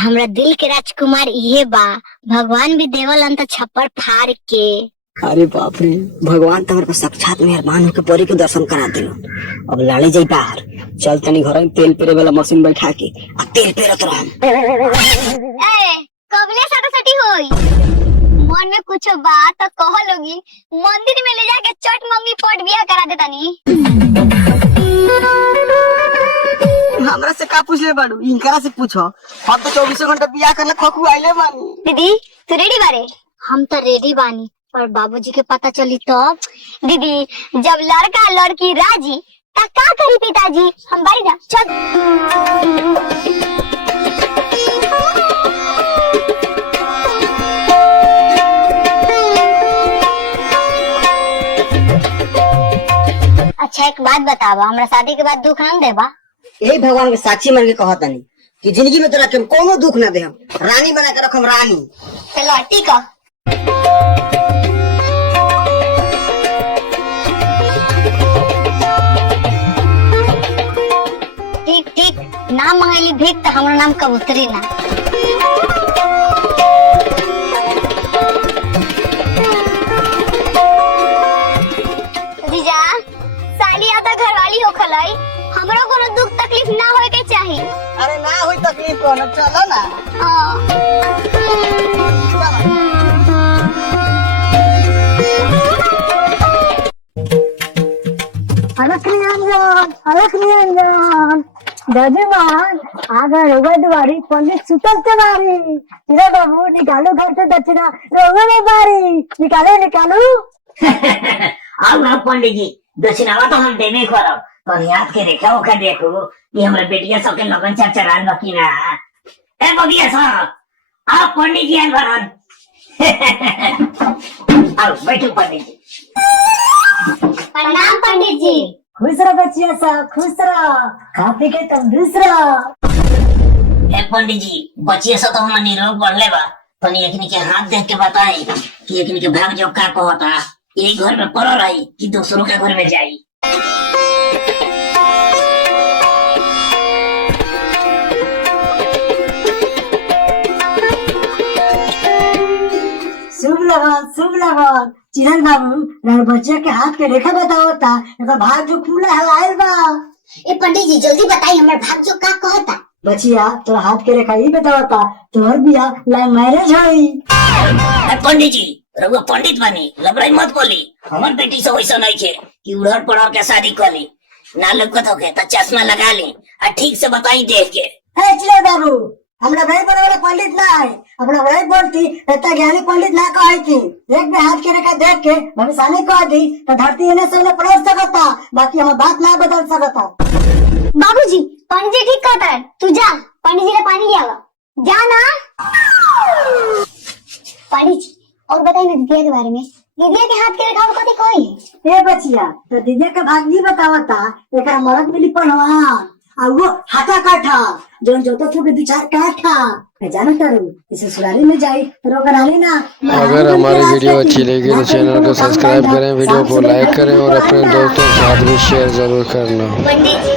हमरा दिल के राजकुमार इहे बा, भगवान भी देवलन त छप्पर फाड़ के। अरे बाप रे, भगवान तमर पर साक्षात मेहरबान होके परी के दर्शन करा दिलो। अब लाले जाई बाहर, चल तनी घर में तेल पेरे वाला मशीन बैठा के आ तेल पेरत रहम। ए कबले सटी होई, मन में कुछ बात तो कह लोगी, मंदिर में ले जाके चट मम्मी पट बियाह करा दे तनी। हमरा से का पूछले बाड़ू, इनकरा से पूछो। हम तो 24 घंटा बियाह करले खखु आइले बानी। दीदी तू रेडी बारे? हम तो रेडी बानी, पर बाबूजी के पता चली तब। दीदी जब लड़का लड़की राजी ता का करी पिताजी? हम बारी जा चल। अच्छा एक बात बतावा, हमरा शादी के बाद दुख ना देबा? यही भगवान के साक्षी मान के कहत नहीं कि जिंदगी में तोरा के कोनो दुख ना देहम, रानी बना के रखम रानी। चलो ठीक है। ठीक ठीक, नाम मंगली भीख तो हमारा नाम कबूतरी ना। जीजा साली आता घरवाली हो खलाई, हमरो कोनो दुख तकलीफ ना होए के चाहिए। अरे ना होई तकलीफ कोनो, चलो ना। अलख निरंजन गजमान आगे रोगा दुआरी पंडित सुतल ते बारी। तेरा बाबू निकालो घर से दक्षिणा, रोगा में बारी निकालो निकालो। आओ पंडित जी, दक्षिणावा तो हम देने करब, तो याद के रेखा ओखा देखो कि हमरा बेटिया सबके लगन चरचराल बाकी ना। ए बबिया साहब, आओ पंडित जी आइल बारन। आओ बैठो पंडित जी। प्रणाम पंडित जी। खुश रहो बच्चिया सब, खुश रहो, खा पी के तंदुरुस्त रहो। ए पंडित जी, बच्चिया सब तो हम निरोग बढ़ले बा, तनी एकनी के हाथ देख के बताई कि एकनी के भाग जो का कहता, यही घर में पड़ो रही कि दूसरों के घर में जाई। शुभ लगन चिरन बाबू, रार बच्चे के हाथ के रेखा बताओ ता, एकर भाग जो खुला हलायल बा। ए पंडित जी जल्दी बताई हमर भाग जो का कहता। बचिया तोर हाथ के रेखा ही बताओ ता, तोहर बियाह लाइव मैरिज होई। पंडित जी रउआ पंडित बनी, लबराई मत बोली। हमर बेटी से वैसा नहीं खे कि उड़हर पड़हर के शादी कर ली, ना लौकत होके तो चश्मा लगा ली और ठीक से बताई देख के। ए चिरन बाबू, हमरा भाई बड़े वाला पंडित ना है, अपना भाई बोलती इतना ज्ञानी पंडित ना कहे थी। एक में हाथ के रेखा देख के भविष्यवाणी कह दी तो धरती इन्हें से उन्हें पलट सकता, बाकी हम बात ना बदल सकता। बाबूजी पंडित जी ठीक कहता है, तू जा पंडित जी ने पानी लिया हुआ, जा ना। पंडित जी और बताइए ना दीदिया के बारे में, दीदिया के हाथ के रेखा कथी कोई है? ए बचिया तो दीदिया का भाग नहीं बतावता, एक मरद मिली पढ़वा और वो हाथा काठा जो जोता के 2-4 काठा जाना करूँ इसे ससुराली में जाई रोक नाली ना। अगर हमारी वीडियो अच्छी लगी तो चैनल को सब्सक्राइब करें, वीडियो को लाइक करें और अपने दोस्तों के साथ भी शेयर जरूर करना। पंडित जी